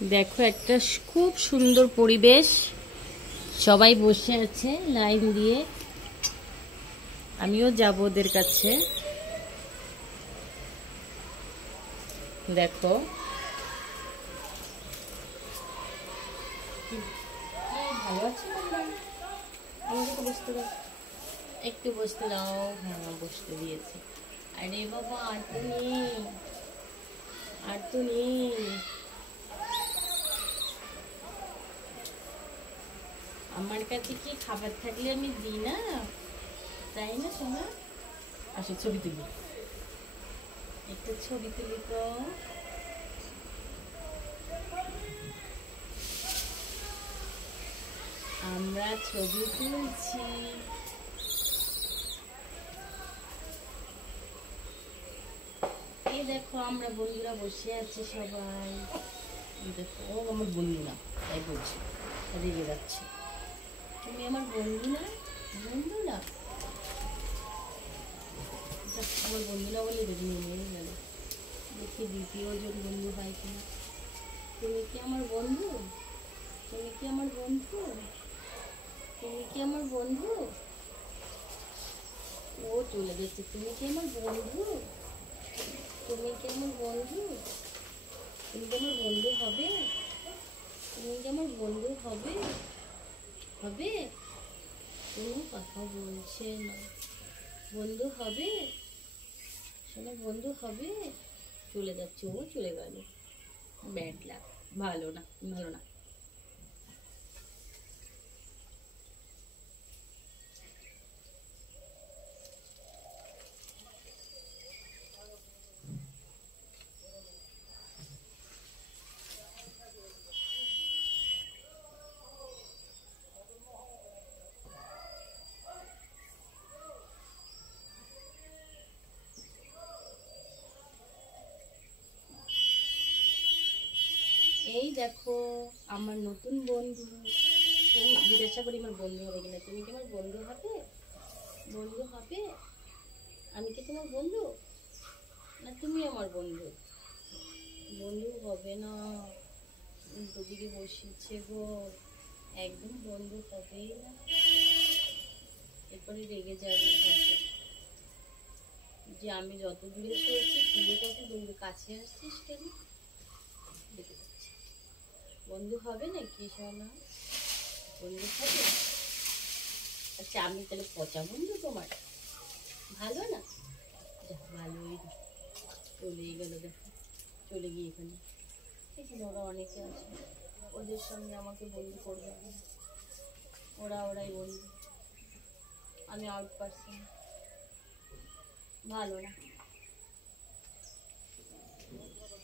দেখো একটা খুব সুন্দর পরিবেশ, সবাই বসে আছে লাইন দিয়ে। আমিও যাব ওদের কাছে। দেখো ভালো আছে, আমাকে তো বসতে দাও, একটু বসতে দাও। হ্যাঁ বসতে দিয়েছি। আরে বাবা আর তো নেই, আর তো নেই। আমার কাছে কি খাবার থাকলে আমি দিই না, তাই না সোনা? আসো ছবি তুলি, একটা ছবি তুলি তো। আমরা ছবি তুলছি। এই দেখো আমরা বন্ধুরা বসে আছি সবাই। দেখো ও আমার বন্ধু না, তাই বলছি, রেগে যাচ্ছে। তুমি আমার বন্ধু না, বন্ধু না, আমার বন্ধু না বলে রেগে নিয়ে গেল। দেখি দ্বিতীয় জন বন্ধু হয় কিনা। তুমি কি আমার বন্ধু? তুমি কি আমার বন্ধু? তুমি কি আমার বন্ধু? ও চলে গেছে। তুমি কি আমার বন্ধু? তুমি কি আমার বন্ধু? তুমি কি আমার বন্ধু হবে? তুমি কি আমার বন্ধু হবে? হবে? কোনো কথা বলছে না। বন্ধু হবে? শোনো বন্ধু হবে? চলে যাচ্ছে, ও চলে গেল। ব্যাড লাক, ভালো না, ভালো না। এই দেখো আমার নতুন বন্ধু। জিজ্ঞাসা করি আমার বন্ধু হবে কিনা। তুমি কি আমার বন্ধু হবে? বন্ধু হবে? আমি কি তোমার বন্ধু না তুমি আমার বন্ধু? বন্ধু হবে না, দুদিকে বসেছে গো, একদম বন্ধু হবেই না। এরপরে রেগে যাবে হয়তো যে আমি যত দূরে সরছি তুই কত দূরে কাছে আসছিস কেন। দেখে যাচ্ছে। বন্ধু হবে নাকি সোনা? বন্ধু হবে? আচ্ছা আমি তাহলে পচা বন্ধু তোমার? ভালো না? ভালোই চলেই গেল। দেখো চলে গিয়ে এখানে, এখানে ওরা অনেকে আছে, ওদের সঙ্গে আমাকে বন্ধু করবে না। ওরাই বন্ধু, আমি আউট পারসন, ভালো না।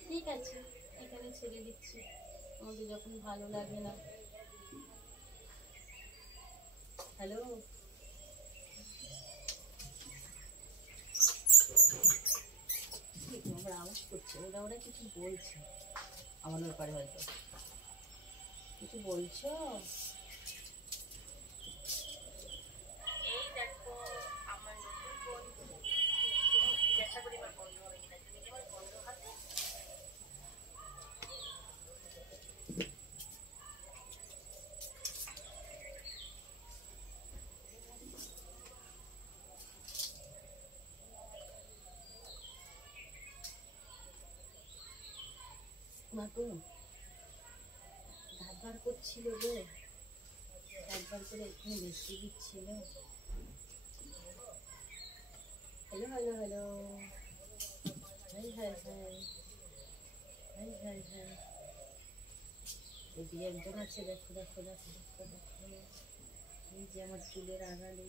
ঠিক আছে এখানে ছেড়ে দিচ্ছি, আমাকে যখন ভালো লাগে না। হ্যালো, ওরা আওয়াজ করছে, ওরা কিছু বলছে আমার ব্যাপারে, হয়তো কিছু বলছো। এই দেখো আমার নতুন বন্ধু। জিজ্ঞাসা করি আমার বন্ধু হবে কিনা। তুমি কি আমার বন্ধু হবে? মাকু দাঁত বার করছিল গো, দাঁত বার করে এখানে মিষ্টি দিচ্ছিল। Hello hello hello, high high high, high high high. এদিকে একজন আছে, দেখো দেখো দেখো দেখো দেখো, এই যে আমার চুলের আড়ালে।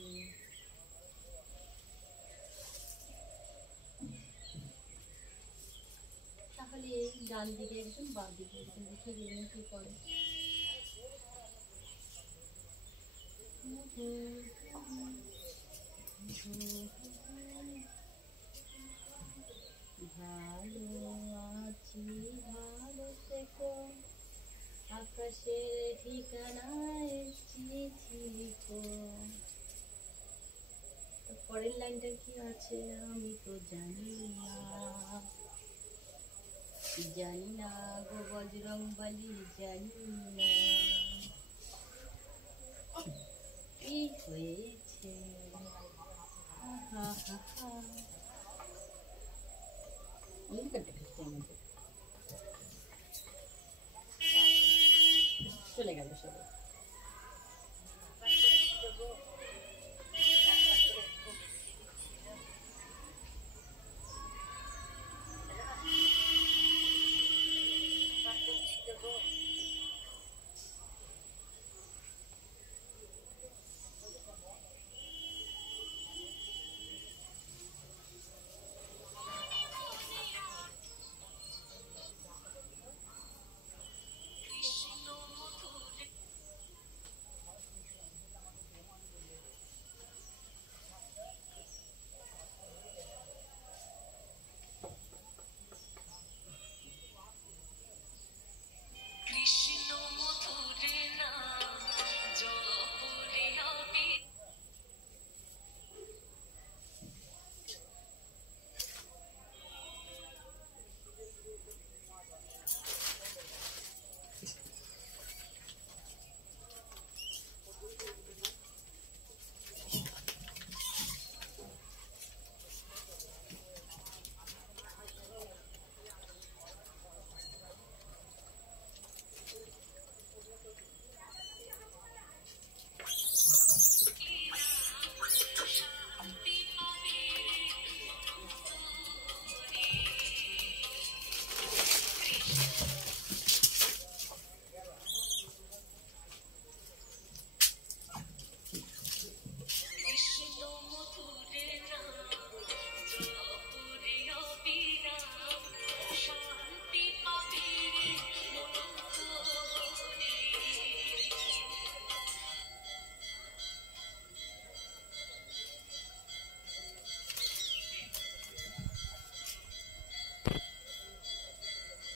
তাহলে এই ডান দিকে একজন, বাঁ দিকে একজন, দেখে গেলেন কি করে। ভালো আছি, ভালো থেকো, আকাশের ঠিকানায় চিঠি লিখো। পরের লাইনটা কি আছে আমি তো জানি না। জানি না গো বজরং বলি, জানি না কি হয়েছে। হা হা হা।